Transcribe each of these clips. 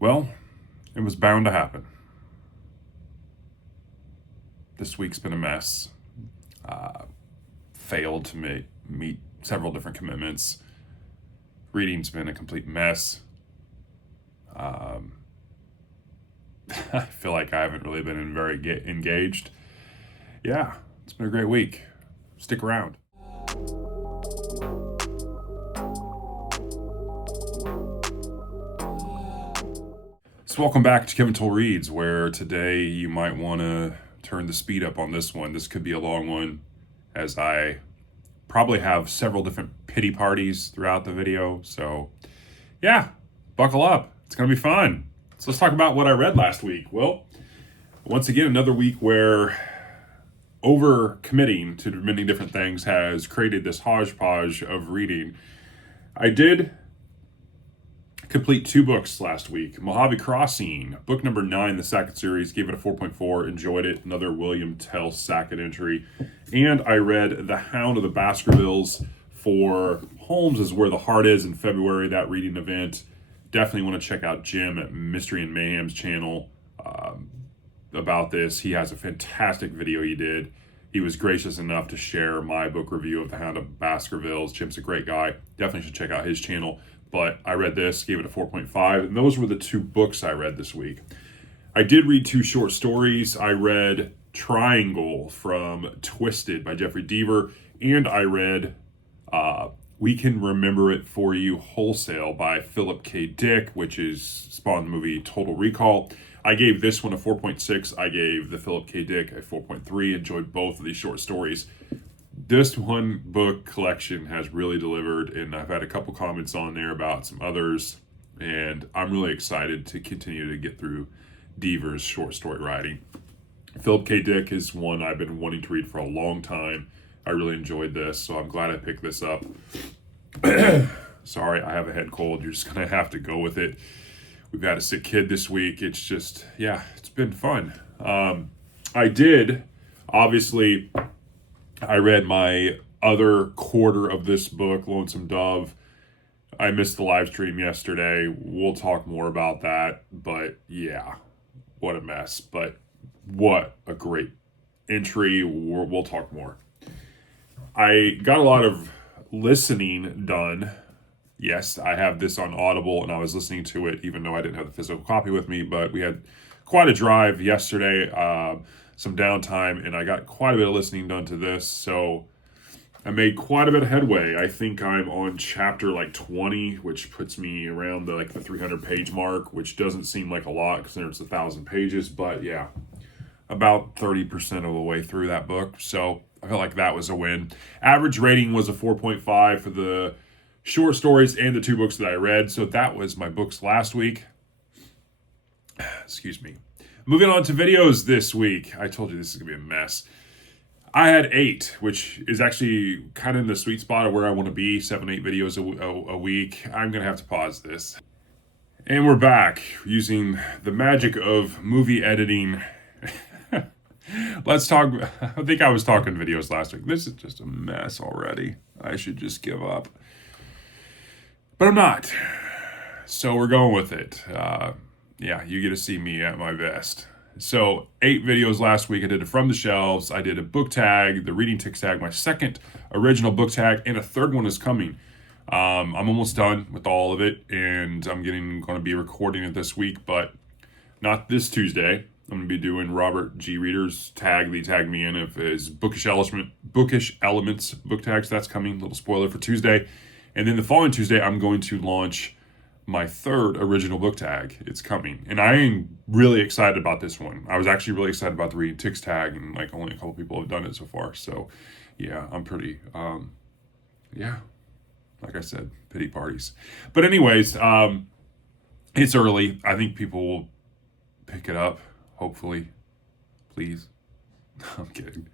Well, it was bound to happen. This week's been a mess. Failed to meet several different commitments. Reading's been a complete mess. Um, I feel like I haven't really been engaged. Yeah, it's been a great week. Stick around. So welcome back to Kevin Toll Reads, where today you might want to turn the speed up on this one. This could be a long one, as I probably have several different pity parties throughout the video. So yeah, buckle up. It's going to be fun. So let's talk about what I read last week. Well, once again, another week where over-committing to many different things has created this hodgepodge of reading. I did complete 2 books last week. Mojave Crossing, book number 9, the Sackett series, gave it a 4.4, enjoyed it, another William Tell Sackett entry. And I read The Hound of the Baskervilles for Holmes is Where the Heart Is in February, that reading event. Definitely want to check out Jim at Mystery and Mayhem's channel about this. He has a fantastic video he did. He was gracious enough to share my book review of The Hound of Baskervilles. Jim's a great guy. Definitely should check out his channel. But I read this, gave it a 4.5, and those were the 2 books I read this week. I did read 2 short stories. I read Triangle from Twisted by Jeffrey Deaver, and I read We Can Remember It For You Wholesale by Philip K. Dick, which is spawned the movie Total Recall. I gave this one a 4.6. I gave the Philip K. Dick a 4.3. Enjoyed both of these short stories. This one book collection has really delivered, and I've had a couple comments on there about some others, and I'm really excited to continue to get through Deaver's short story writing. Philip K. Dick is one I've been wanting to read for a long time. I really enjoyed this, so I'm glad I picked this up. Sorry, I have a head cold. You're just going to have to go with it. We've had a sick kid this week. It's just, yeah, it's been fun. I did, obviously, I read my other quarter of this book, Lonesome Dove. I missed the live stream yesterday. We'll talk more about that. But yeah, what a mess. But what a great entry. We'll talk more. I got a lot of listening done. Yes, I have this on Audible, and I was listening to it even though I didn't have the physical copy with me. But we had quite a drive yesterday. Some downtime, and I got quite a bit of listening done to this, so I made quite a bit of headway. I think I'm on chapter 20, which puts me around the 300 page mark, which doesn't seem like a lot because there's 1,000 pages, but yeah, about 30% of the way through that book, so I felt like that was a win. Average rating was a 4.5 for the short stories and the 2 books that I read, so that was my books last week. Excuse me. Moving on to videos this week. I told you this is going to be a mess. I had 8, which is actually kind of in the sweet spot of where I want to be, 7, 8 videos a week. I'm going to have to pause this. And we're back using the magic of movie editing. Let's talk. I think I was talking videos last week. This is just a mess already. I should just give up. But I'm not. So we're going with it. Yeah, you get to see me at my best. So 8 videos last week. I did it from the shelves. I did a book tag, the reading tips tag, my second original book tag, and a third one is coming. I'm almost done with all of it, and I'm going to be recording it this week, but not this Tuesday. I'm going to be doing Robert G. Reader's tag. They tagged me in of his Bookish Elements book tags. That's coming. Little spoiler for Tuesday. And then the following Tuesday, I'm going to launch my third original book tag. It's coming, and I am really excited about this one. I was actually really excited about the reading ticks tag, and only a couple people have done it so far. So yeah, I'm pretty yeah, like I said, pity parties. But anyways, it's early. I think people will pick it up, hopefully. Please. I'm kidding.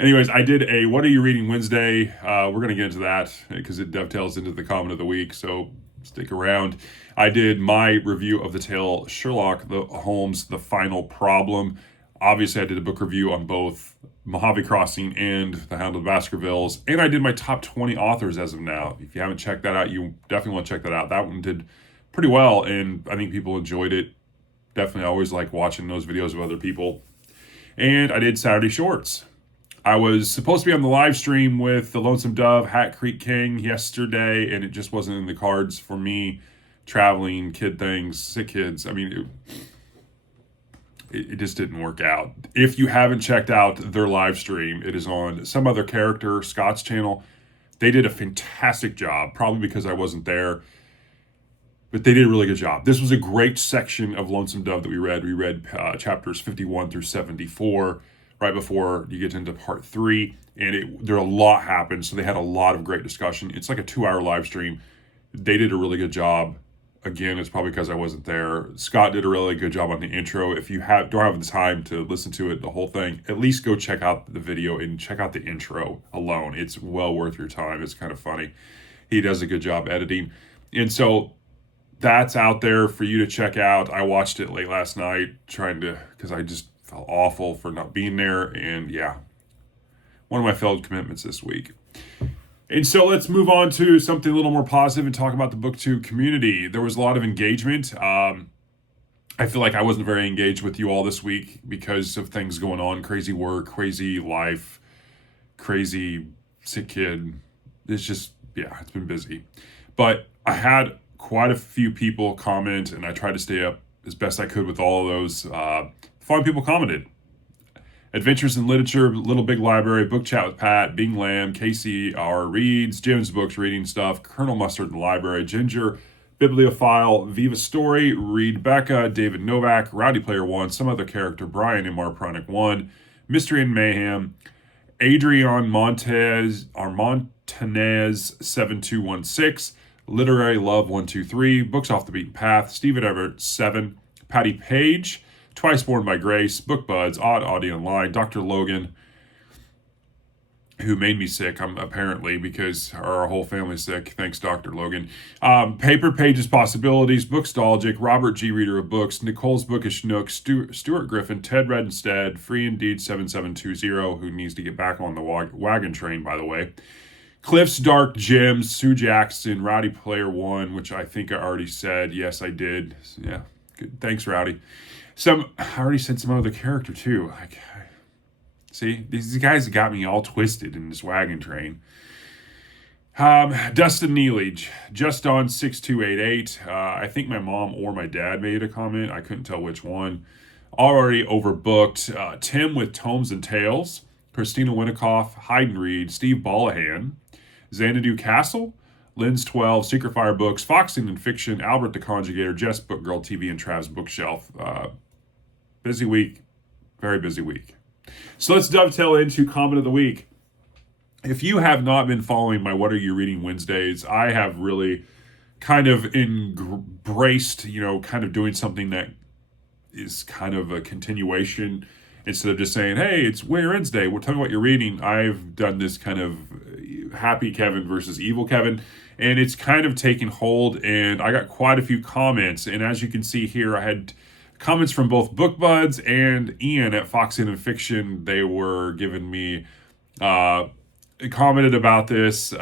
Anyways, I did a What Are You Reading Wednesday. We're going to get into that because it dovetails into the comment of the week, so stick around. I did my review of the tale Sherlock Holmes, The Final Problem. Obviously, I did a book review on both Mojave Crossing and The Hound of the Baskervilles, and I did my top 20 authors as of now. If you haven't checked that out, you definitely want to check that out. That one did pretty well, and I think people enjoyed it. Definitely, I always like watching those videos of other people. And I did Saturday Shorts. I was supposed to be on the live stream with the Lonesome Dove, Hat Creek King yesterday, and it just wasn't in the cards for me. Traveling, kid things, sick kids. I mean, it just didn't work out. If you haven't checked out their live stream, it is on Some Other Character, Scott's channel. They did a fantastic job, probably because I wasn't there, but they did a really good job. This was a great section of Lonesome Dove that we read. We read chapters 51 through 74 right before you get into part 3, and there a lot happened, so they had a lot of great discussion. It's like a 2-hour live stream. They did a really good job. Again, it's probably because I wasn't there. Scott did a really good job on the intro. If you don't have the time to listen to it, the whole thing, at least go check out the video and check out the intro alone. It's well worth your time. It's kind of funny. He does a good job editing. And so that's out there for you to check out. I watched it late last night because I just felt awful for not being there. And yeah, one of my failed commitments this week. And so let's move on to something a little more positive and talk about the BookTube community. There was a lot of engagement. I feel like I wasn't very engaged with you all this week because of things going on, crazy work, crazy life, crazy sick kid. It's just, yeah, it's been busy. But I had quite a few people comment, and I tried to stay up as best I could with all of those. Fun people commented. Adventures in Literature, Little Big Library, Book Chat with Pat, Bing Lamb, Casey R. Reads, Jim's Books, Reading Stuff, Colonel Mustard in the Library, Ginger, Bibliophile, Viva Story, Reed Becca, David Novak, Rowdy Player 1, Some Other Character, Brian M. Pronic 1, Mystery and Mayhem, Adrian Montanez 7216, Literary Love 123, Books Off the Beaten Path, Stephen Everett 7, Patty Page, Twice Born by Grace, Book Buds, Odd Audio Online, Dr. Logan, who made me sick, apparently, because our whole family's sick. Thanks, Dr. Logan. Paper Pages Possibilities, Bookstalgic, Robert G. Reader of Books, Nicole's Bookish Nook, Stuart Griffin, Ted Redenstead, Free Indeed 7720, who needs to get back on the wagon train, by the way. Cliff's Dark Gems, Sue Jackson, Rowdy Player 1, which I think I already said. Yes, I did. Yeah, good. Thanks, Rowdy. I already said Some Other Character too. See, these guys got me all twisted in this wagon train. Dustin Neely, just on 6288. I think my mom or my dad made a comment. I couldn't tell which one. Already overbooked. Tim with Tomes and Tales. Christina Winikoff, Hayden Reed, Steve Ballahan, Xanadu Castle, Lynn's 12, Secret Fire Books, Foxing and Fiction, Albert the Conjugator, Jess Bookgirl TV, and Trav's Bookshelf. Busy week. Very busy week. So let's dovetail into comment of the week. If you have not been following my What Are You Reading Wednesdays, I have really kind of embraced, kind of doing something that is kind of a continuation instead of just saying, hey, it's Wednesday, well, tell me what you're reading. I've done this kind of happy Kevin versus evil Kevin, and it's kind of taken hold, and I got quite a few comments. And as you can see here, I had comments from both Book Buds and Ian at Foxing and Fiction. They were giving me, commented about this.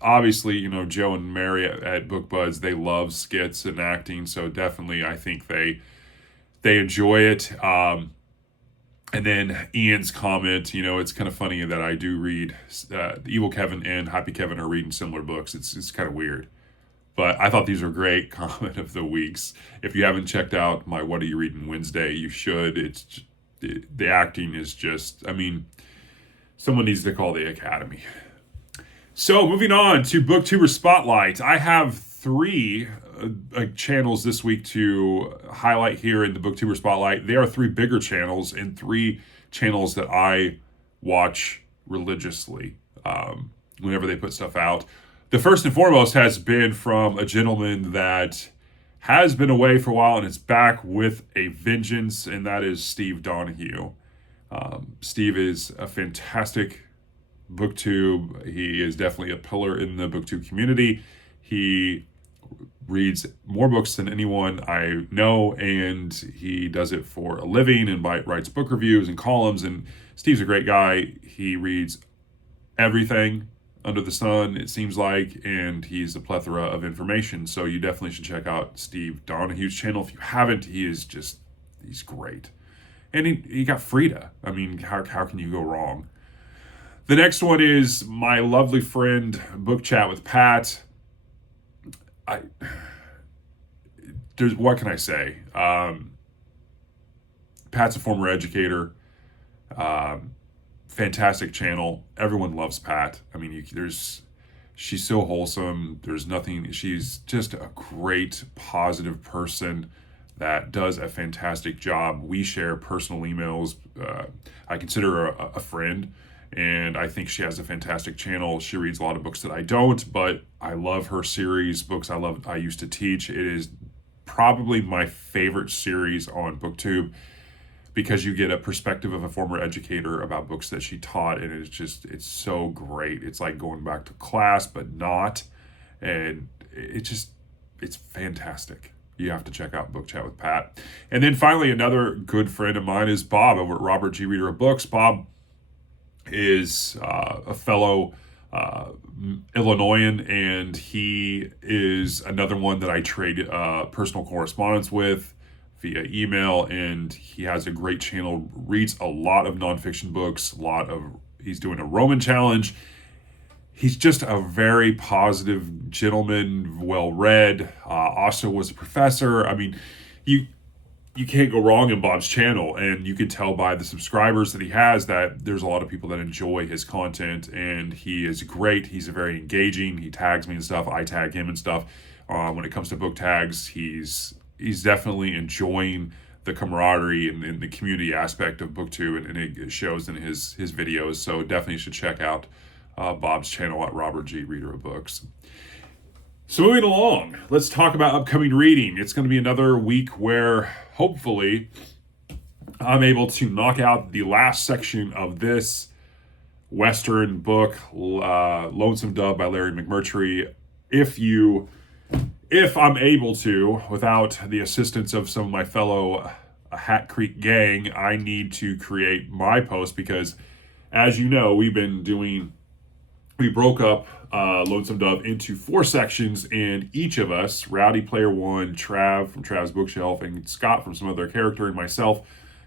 Obviously, Joe and Mary at Book Buds, they love skits and acting, so definitely I think they enjoy it. And then Ian's comment, it's kind of funny that I do read, Evil Kevin and Happy Kevin are reading similar books. It's kind of weird. But I thought these were great comment of the weeks. If you haven't checked out my What Are You Reading Wednesday, you should. The acting is just, someone needs to call the Academy. So moving on to BookTuber Spotlight. I have 3 channels this week to highlight here in the BookTuber Spotlight. They are 3 bigger channels and 3 channels that I watch religiously whenever they put stuff out. The first and foremost has been from a gentleman that has been away for a while and is back with a vengeance, and that is Steve Donahue. Steve is a fantastic BookTube. He is definitely a pillar in the BookTube community. He reads more books than anyone I know, and he does it for a living and writes book reviews and columns, and Steve's a great guy. He reads everything. under the sun, it seems like, and he's a plethora of information. So you definitely should check out Steve Donahue's channel. If you haven't, he's great. And he got Frida. I mean, how can you go wrong? The next one is my lovely friend, Book Chat with Pat. What can I say? Pat's a former educator. Fantastic channel. Everyone loves Pat. I mean, she's so wholesome. There's nothing. She's just a great, positive person that does a fantastic job. We share personal emails. I consider her a friend, and I think she has a fantastic channel. She reads a lot of books that I don't, but I love her series, books I used to teach. It is probably my favorite series on BookTube, because you get a perspective of a former educator about books that she taught, and it's so great. It's like going back to class, but not. And it's fantastic. You have to check out Book Chat with Pat. And then finally, another good friend of mine is Bob over at Robert G. Reader of Books. Bob is a fellow Illinoisan, and he is another one that I trade personal correspondence with via email, and he has a great channel, reads a lot of nonfiction books, he's doing a Roman challenge. He's just a very positive gentleman, well-read, also was a professor. I mean, you can't go wrong in Bob's channel, and you can tell by the subscribers that he has that there's a lot of people that enjoy his content, and he is great. He's very engaging. He tags me and stuff. I tag him and stuff. When it comes to book tags, he's definitely enjoying the camaraderie and the community aspect of BookTube, and it shows in his videos. So definitely should check out Bob's channel at Robert G. Reader of Books. So moving along, let's talk about upcoming reading. It's going to be another week where hopefully I'm able to knock out the last section of this Western book, Lonesome Dove by Larry McMurtry. If I'm able to, without the assistance of some of my fellow Hat Creek gang, I need to create my post, because as you know, we broke up Lonesome Dove into 4 sections, and each of us, Rowdy Player One, Trav from Trav's Bookshelf, and Scott from some other character, and myself,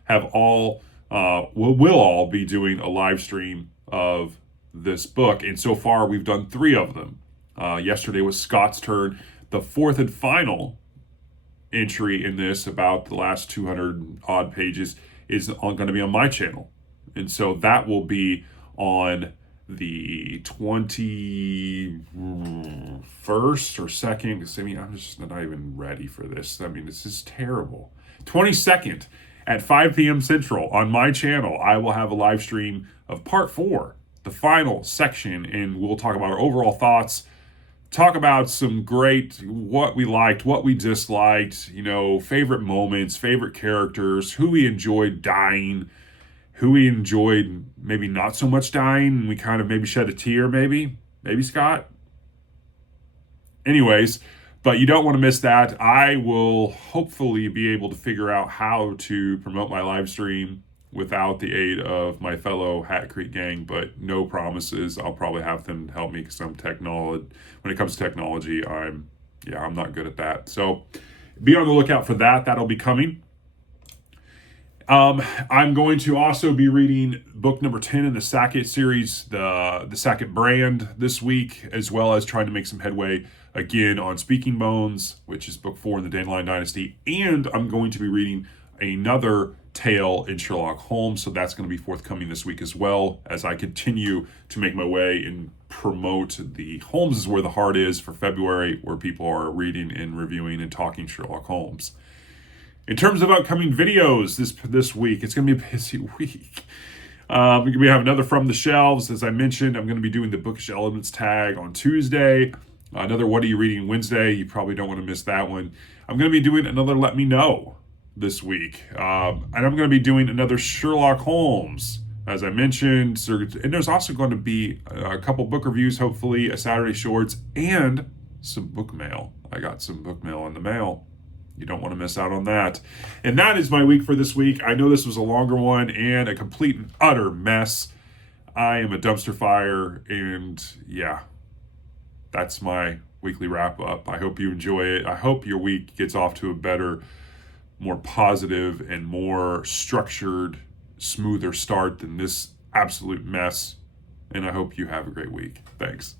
will all be doing a live stream of this book. And so far, we've done 3 of them. Yesterday was Scott's turn. The 4th and final entry in this, about the last 200 odd pages, is going to be on my channel. And so that will be on the 21st or 2nd. I mean, I'm just not even ready for this. I mean, this is terrible. 22nd at 5 p.m. Central on my channel, I will have a live stream of part 4, the final section, and we'll talk about our overall thoughts, talk about some great, what we liked, what we disliked, favorite moments, favorite characters, who we enjoyed dying, who we enjoyed maybe not so much dying, and we kind of maybe shed a tear, maybe Scott. Anyways, but you don't want to miss that. I will hopefully be able to figure out how to promote my live stream without the aid of my fellow Hat Creek gang, but no promises. I'll probably have them help me, because when it comes to technology, I'm not good at that. So be on the lookout for that. That'll be coming. I'm going to also be reading book number 10 in the Sackett series, the Sackett brand, this week, as well as trying to make some headway again on Speaking Bones, which is book 4 in the Dandelion Dynasty. And I'm going to be reading another tale in Sherlock Holmes, so that's going to be forthcoming this week as well, as I continue to make my way and promote the Holmes is Where the Heart Is for February, where people are reading and reviewing and talking Sherlock Holmes. In terms of upcoming videos this week, it's going to be a busy week. We have another From the Shelves. As I mentioned, I'm going to be doing the Bookish Elements tag on Tuesday. Another What Are You Reading Wednesday. You probably don't want to miss that one. I'm going to be doing another Let Me Know this week. And I'm going to be doing another Sherlock Holmes, as I mentioned. And there's also going to be a couple book reviews, hopefully, a Saturday Shorts, and some book mail. I got some book mail in the mail. You don't want to miss out on that. And that is my week for this week. I know this was a longer one and a complete and utter mess. I am a dumpster fire, and yeah, that's my weekly wrap up. I hope you enjoy it. I hope your week gets off to a better, more positive, and more structured, smoother start than this absolute mess. And I hope you have a great week. Thanks.